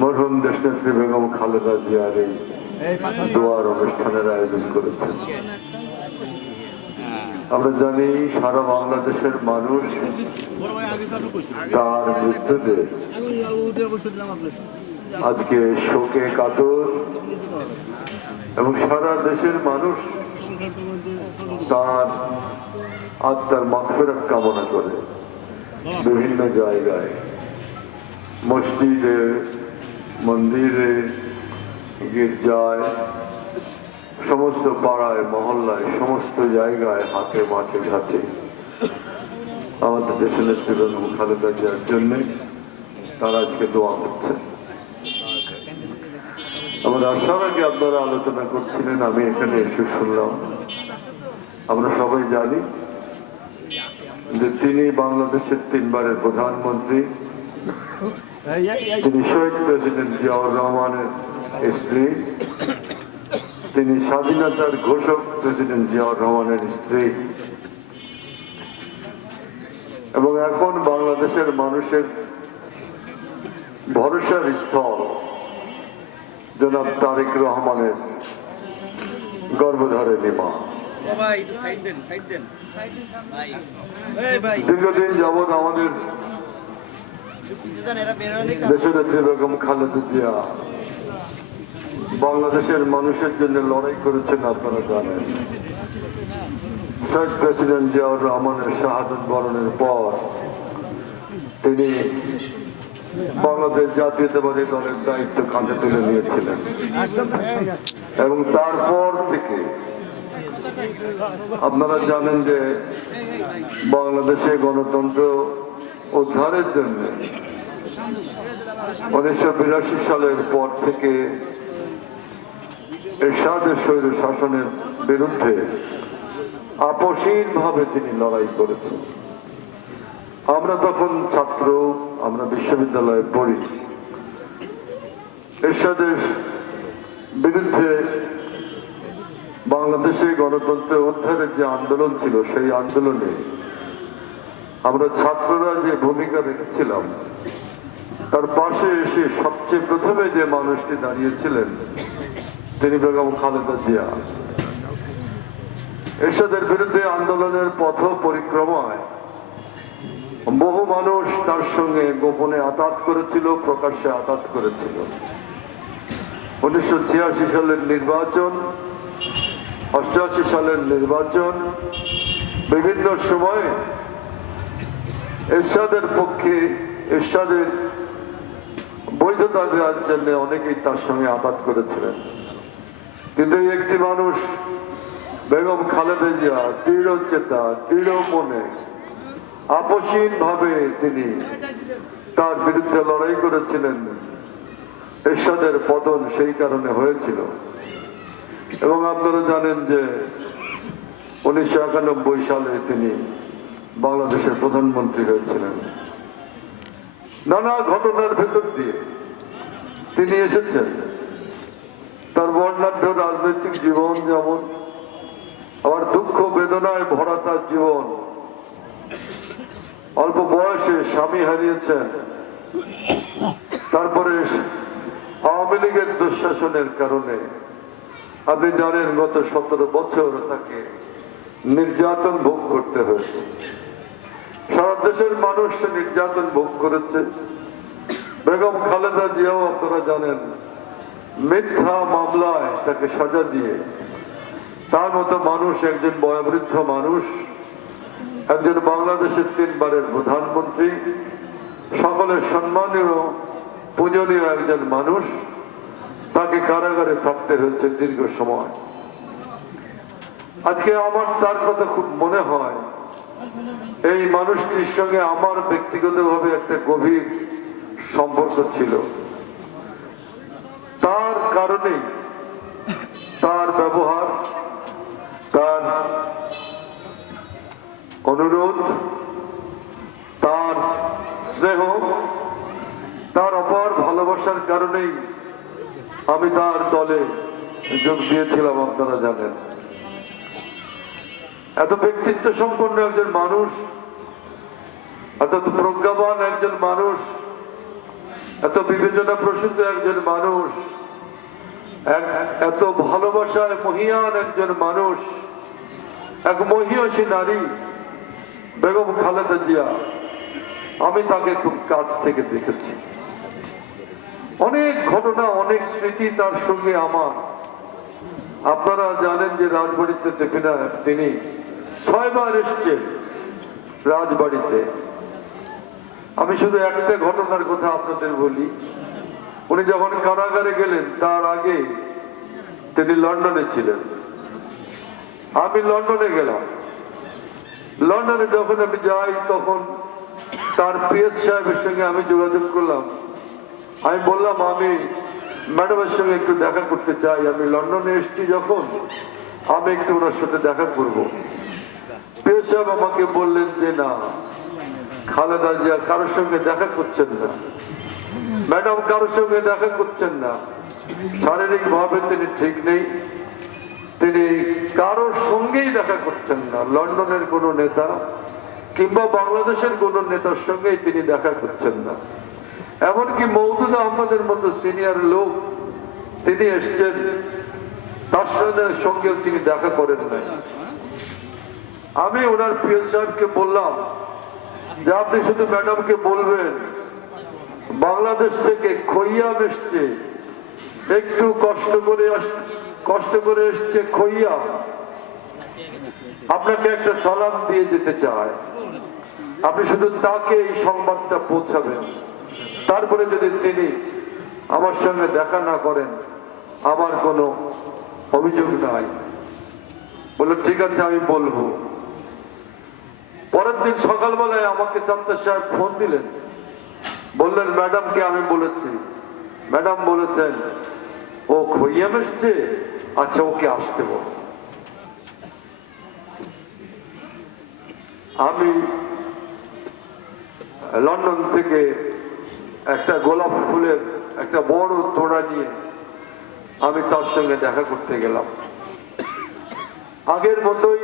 মরহুম দেশনেত্রী বেগম খালেদা জিয়ার এই দোয়ার অনুষ্ঠানের আয়োজন করেছেন। আমরা জানি সারা বাংলাদেশের মানুষ তার মৃত্যুতে আজকে শোকে কাতর এবং সারা দেশের মানুষ তার আত্মার মাগফিরাত কামনা করে। বিভিন্ন জায়গায় মসজিদে মন্দিরে গির্জায়, সমস্ত পাড়ায়, মহল্লায়, সমস্ত জায়গায় হাতে, মাঠে, ঘাটে। আমাদের দেশের নেত্রী বেগম খালেদা জিয়ার জন্য তারা আজকে দোয়া করছেন। আমার আসার আগে আপনারা আলোচনা করছিলেন, আমি এখানে এসে শুনলাম। আমরা সবাই জানি যে তিনি বাংলাদেশের তিনবারের প্রধানমন্ত্রী। তিনি শহীদ প্রেসিডেন্ট জিয়াউর রহমানের স্ত্রী। তিনি স্বাধীনতার ঘোষক প্রেসিডেন্ট জিয়াউর রহমানের স্ত্রী। এবং এখন বাংলাদেশের মানুষের ভরসার স্থল জনাব তারেক রহমানের গর্ভধারে মা বাবা একটু সাইড দেন সাইড দেন। ভাই এই ভাই দীর্ঘদিন যাবৎ আমাদের পিছে যান এরা বের হলে দেশনেত্রী বেগম খালেদা জিয়া বাংলাদেশের মানুষের জন্য লড়াই করেছেন আপনারা জানেন। শহীদ প্রেসিডেন্ট জিয়াউর রহমানের শাহাদত বরণের পর তিনি বাংলাদেশ জাতীয়তাবাদী দলের দায়িত্ব কাঁধে তুলে নিয়েছিলেন। এবং তারপর থেকে আপনারা জানেন যে বাংলাদেশে গণতন্ত্র উদ্ধারের জন্য। উনিশশো বিরাশি সালের পর থেকে এরশাদের শৈর শাসনের বিরুদ্ধে আপসীন ভাবে তিনি লড়াই করেছেন। আমরা তখন ছাত্র, আমরা বিশ্ববিদ্যালয়ে পড়ি। এরশাদের বিরুদ্ধে বাংলাদেশে গণতন্ত্রের উদ্ধারের যে আন্দোলন ছিল, সেই আন্দোলনে আমরা ছাত্ররা যে ভূমিকা রেখেছিলাম, তার পাশে এসে সবচেয়ে প্রথমে যে মানুষটি দাঁড়িয়েছিলেন, তিনি বেগম খালেদা জিয়া। এরশাদের বিরুদ্ধে আন্দোলনের পথ পরিক্রমায় বহু মানুষ তার সঙ্গে গোপনে আতাত করেছিল, প্রকাশ্যে আতাত করেছিল। উনিশশো ছিয়াশি সালের নির্বাচন, অষ্টআশি সালের নির্বাচন, বিভিন্ন সময়ে এরশাদের পক্ষে, এরশাদের বৈধতা দেওয়ার জন্য অনেকেই তার সঙ্গে আঘাত করেছিলেন। কিন্তু একটি মানুষ, বেগম খালেদা জিয়া, দৃঢ় চেতা, দৃঢ় মনে আপসীন ভাবে তিনি তার বিরুদ্ধে লড়াই করেছিলেন। এরশাদের পতন সেই কারণে হয়েছিল। এবং আপনারা জানেন যে উনিশশো একানব্বই সালে তিনি বাংলাদেশের প্রধানমন্ত্রী হয়েছিলেন। নানা ঘটনার ভেতর দিয়ে তিনি এসেছেন। তার বর্ণাঢ্য রাজনৈতিক জীবন যেমন, আবার দুঃখ, বেদনায় ভরা তার জীবন। অল্প বয়সে স্বামী হারিয়েছেন। তারপরে আওয়ামী লীগের দুঃশাসনের কারণে, আপনি জানেন গত সতেরো বছর তাকে নির্যাতন ভোগ করতে হয়েছে। সারা দেশের মানুষ নির্যাতন ভোগ করেছে। বেগম খালেদা জিয়াও আপনারা জানেন, মিথ্যা মামলায় তাকে সাজা দিয়ে তার মতো মানুষ একজন বয়োবৃদ্ধ মানুষ, একজন বাংলাদেশের তিনবারের প্রধানমন্ত্রী, সকলের সম্মানীয়, পূজনীয় একজন মানুষ, তাকে কারাগারে থাকতে হয়েছে দীর্ঘ সময়। আজকে আমার তার কথা খুব মনে হয় এই মানুষটির সঙ্গে আমার ব্যক্তিগতভাবে একটা গভীর সম্পর্ক ছিল। তার কারণেই তার ব্যবহার, তার অনুরোধ, তার স্নেহ, তার অপার ভালোবাসার কারণেই আমি তার দলে যোগ দিয়েছিলাম, আপনারা জানেন। এত ব্যক্তিত্ব সম্পন্ন একজন মানুষ, এত প্রজ্ঞাবান একজন মানুষ, এত বিবেচনা প্রসূত একজন মানুষ এত ভালোবাসায় মহিয়ান একজন মানুষ, এক মহিয়সী নারী, বেগম খালেদা জিয়া, আমি তাকে খুব কাছ থেকে দেখেছি। অনেক ঘটনা, অনেক স্মৃতি তার সঙ্গে আমার। আপনারা জানেন যে রাজবাড়িতে দেখে না তিনি ছয়বার এসছেন রাজবাড়িতে। আমি শুধু একটা ঘটনার কথা আপনাদের বলি। উনি যখন কারাগারে গেলেন, তার আগে তিনি লন্ডনে ছিলেন। আমি লন্ডনে গেলাম। লন্ডনে যখন আমি যাই, তখন তার পিএস সাহেবের সঙ্গে আমি যোগাযোগ করলাম। আমি বললাম, আমি ম্যাডামের সঙ্গে একটু দেখা করতে চাই। আমি লন্ডনে এসেছি যখন। আমি একটু ওনার সাথে দেখা করব। সাহেব আমাকে বললেন যে, না, খালেদা জিয়া কারোর সঙ্গে দেখা করছেন না। ম্যাডাম কারোর সঙ্গে দেখা করছেন না। শারীরিক ভাবে তিনি ঠিক নেই। তিনি কারোর সঙ্গেই দেখা করছেন না। লন্ডনের কোনো নেতা কিংবা বাংলাদেশের কোনো নেতার সঙ্গেই তিনি দেখা করছেন না। এমনকি মৌদুদ আহমদের মতো সিনিয়র লোক তিনি এসছেন। তার সঙ্গে তিনি দেখা করেন নাই। আমি ওনার প্রিয় সাহেবকে বললাম যে আপনি শুধু ম্যাডামকে বলবেন, বাংলাদেশ থেকে খৈয়াম এসছে একটু কষ্ট করে কষ্ট করে এসছে খৈয়াম আপনাকে একটা সালাম দিয়ে যেতে চায়। আপনি শুধু তাকে এই সংবাদটা পৌঁছাবেন। তারপরে যদি তিনি আমার সঙ্গে দেখা না করেন, আমার কোনো অভিযোগ নাই। বলল, ঠিক আছে, আমি বলব। পরের দিন সকালবেলায় আমাকে চান্তা সাহেব ফোন দিলেন। বললেন, ম্যাডামকে আমি বলেছি। ম্যাডাম বলেছেন, ও খইয়াম এসছে আচ্ছা ওকে আসতে বল। আমি লন্ডন থেকে একটা গোলাপ ফুলের, একটা বড় তোড়া নিয়ে আমি তার সঙ্গে দেখা করতে গেলাম। আগের মতোই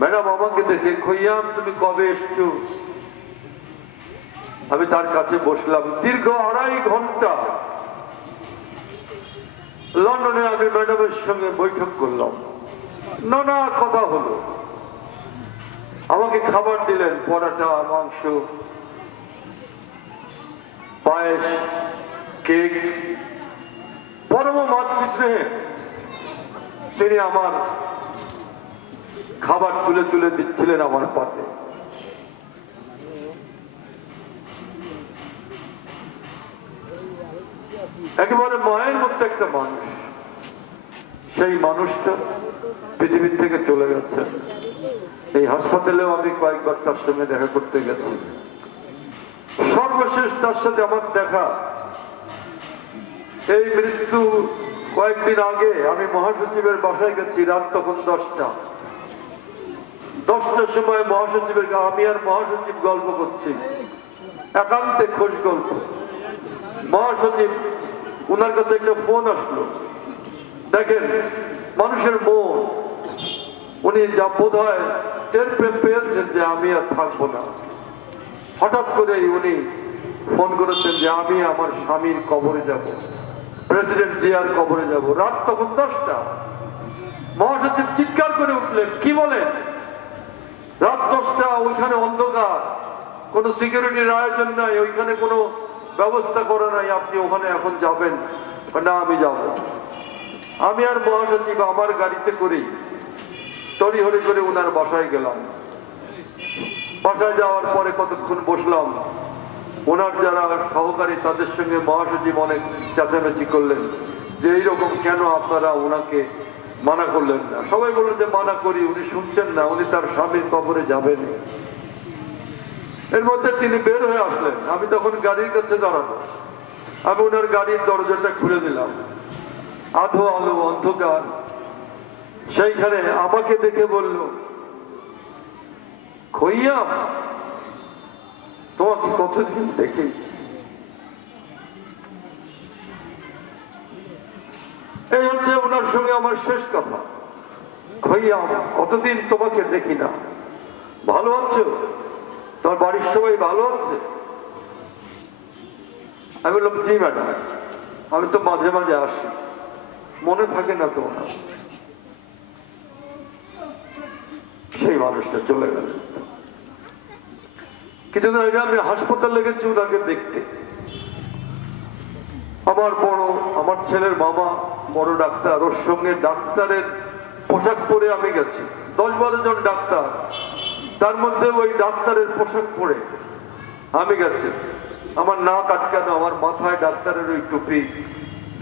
ম্যাডাম আমাকে দেখে খইয়াম তুমি কবে এসছো? আমি তার কাছে বসলাম, দীর্ঘ আড়াই ঘণ্টা। লন্ডনে আমি ম্যাডামের সঙ্গে বৈঠক করলাম। নানা কথা হলো। আমাকে খাবার দিলেন, পরাটা, মাংস পায়েস, কেক, পরম মাতৃস্নেহে তিনি আমার খাবার তুলে তুলে দিচ্ছিলেন আমার পাতে। একেবারে মায়ের মধ্যে একটা মানুষ। সেই মানুষটা পৃথিবীর থেকে চলে গেছে। এই হাসপাতালেও আমি কয়েকবার তার সঙ্গে দেখা করতে গেছি। সর্বশেষ তার সাথে আমার দেখা। এই মৃত্যু কয়েকদিন আগে আমি মহাসচিবের বাসায় গেছি, রাত তখন দশটা। দশটার সময় মহাসচিবের আমি আর মহাসচিব গল্প করছি। একান্তে খোঁজ গল্প। মহাসচিব ওনার কাছে একটা ফোন আসলো। দেখেন, মানুষের মন। উনি যা বোধ হয় টের পেয়েছেন যে আমি আর থাকব না। হঠাৎ করে উনি ফোন করেছেন যে আমি আমার স্বামীর কবরে যাব। প্রেসিডেন্ট জিয়ার কবরে যাব। রাত তখন দশটা। মহাসচিব চিৎকার করে উঠলেন, কি বলেন? রাত দশটা, ওইখানে অন্ধকার। কোনো সিকিউরিটির আয়োজন নাই, ওইখানে কোনো ব্যবস্থা করে নাই, আপনি ওখানে এখন যাবেন? না, আমি যাব। আমি আর মহাসচিব আমার গাড়িতে করেই তড়িহড়ি করে ওনার বাসায় গেলাম। বাসায় যাওয়ার পরে কতক্ষণ বসলাম, ওনার যারা সহকারী তাদের সঙ্গে মহাসচিব অনেক চেঁচামেচি করলেন যে এইরকম কেন আপনারা ওনাকে মানা করলেন না? সবাই বললেন যে মানা করি, উনি শুনছেন না, উনি তার স্বামীর কবরে যাবেন। এর মধ্যে তিনি বের হয়ে আসলেন। আমি তখন গাড়ির কাছে দাঁড়ানো আমি ওনার গাড়ির দরজাটা খুলে দিলাম। আধো আলো অন্ধকার। সেইখানে আমাকে দেখে বলল খইয়াম তোমাকে কতদিন দেখি? এই হচ্ছে ওনার সঙ্গে আমার শেষ কথা। খইয়াম কতদিন তোমাকে দেখি না? ভালো আছো? তোমার বাড়ির সবাই ভালো আছে? আমি বললাম, জি ম্যাডাম, আমি তো মাঝে মাঝে আসি। মনে থাকে না তোমার। সেই মানুষটা চলে গেল। কিছুদিন আগে আমি হাসপাতালে গেছি ওনাকে দেখতে। আমার বড়, আমার ছেলের মামা বড় ডাক্তার, ওর সঙ্গে ডাক্তারের পোশাক পরে আমি গেছি। দশ বারো জন ডাক্তার, তার মধ্যে ওই ডাক্তারের পোশাক পরে আমি গেছি। আমার নাক আটকানো, আমার মাথায় ডাক্তারের ওই টুপি,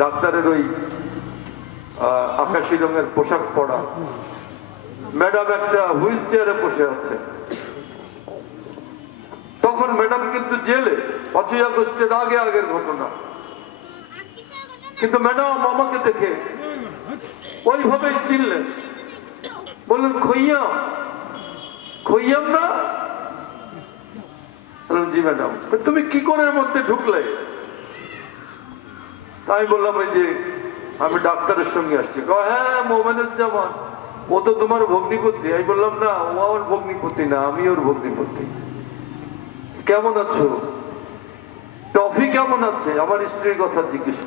ডাক্তারের ওই আকাশি রঙের পোশাক পরা। ম্যাডাম একটা হুইল চেয়ারে বসে আছে। তখন ম্যাডাম কিন্তু জেলে, পাঁচই আগস্টের আগে আগের ঘটনা। কিন্তু ম্যাডাম আমাকে দেখে ওইভাবেই চিনলেন। বললেন খইয়াম খইয়াম না? জি ম্যাডাম। তুমি কি করে মধ্যে ঢুকলে? তাই বললাম, ওই যে আমি ডাক্তারের সঙ্গে আসছি। হ্যাঁ মোমেনুজ্জামান, ও তো তোমার ভগ্নিপতি। আমি বললাম, না, ও আমার ভগ্নিপতি না, আমি ওর ভগ্নিপতি। কেমন আছো? টফি কেমন আছে? আমার স্ত্রীর কথা জিজ্ঞেস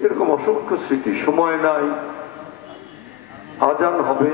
এরকম অসংখ্য স্মৃতি। সময় নাই। আজান হবে।